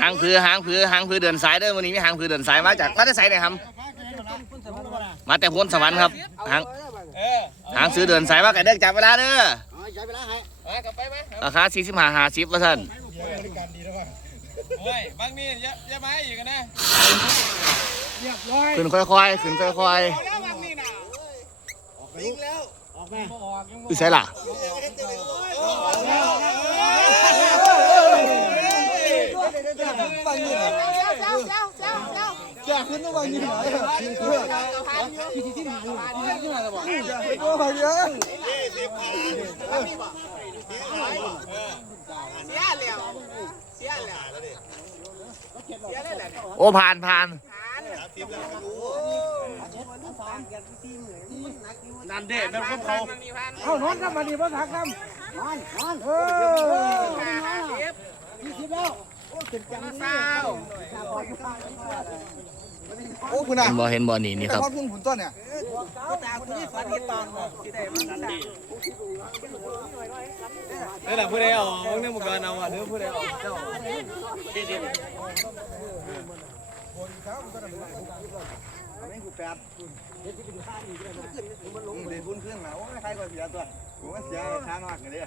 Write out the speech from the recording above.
หางผือหางผือหางผือเดินสายเด้อวันนี้มีหางผือเดินสายมาจากมาได้สายไหนครับ มาแต่พ้นสวรรค์ครับหางหางซื้อเดินสายมาไก่เด้อจับเวลาเด้อใช้เวลาให้กลับไปไหมราคาสี่สิบห้าห้าสิบว่าท่านเฮ้ยบางนี่เยอะเยอะไหมอีกนะขึ้นค่อยๆขึ้นค่อยแล้วบางนี่นะออกแม่ๆคือใช่ล่ะ จะขึ้นต้องวางยี่ห้อพี่ที่ที่หาอยู่ที่ที่หาแล้วบอกโอ้ยเยอะเสียแล้วเสียแล้วเสียแล้วแหละโอ้ผ่านผ่านนันเด็ดแบบเขาเอานอนครับมาดีภาษาคำนอนนอนเออยี่สิบแล้วโอ้ เจ็บจังเลยโอ้คุณอะเห็นบ่เห็นบ่นี่นี่ครับ พอดพุ่งผุนต้นเนี่ยนี่แหละผู้ใดเอาเรื่องมุกการเอาอะเรื่องผู้ใดเอาเจ้าไม่กูแปดเดี๋ยวพุ่นขึ้นมาโอ้ยใครก็เสียตัวกูก็เสียช้ามากเลย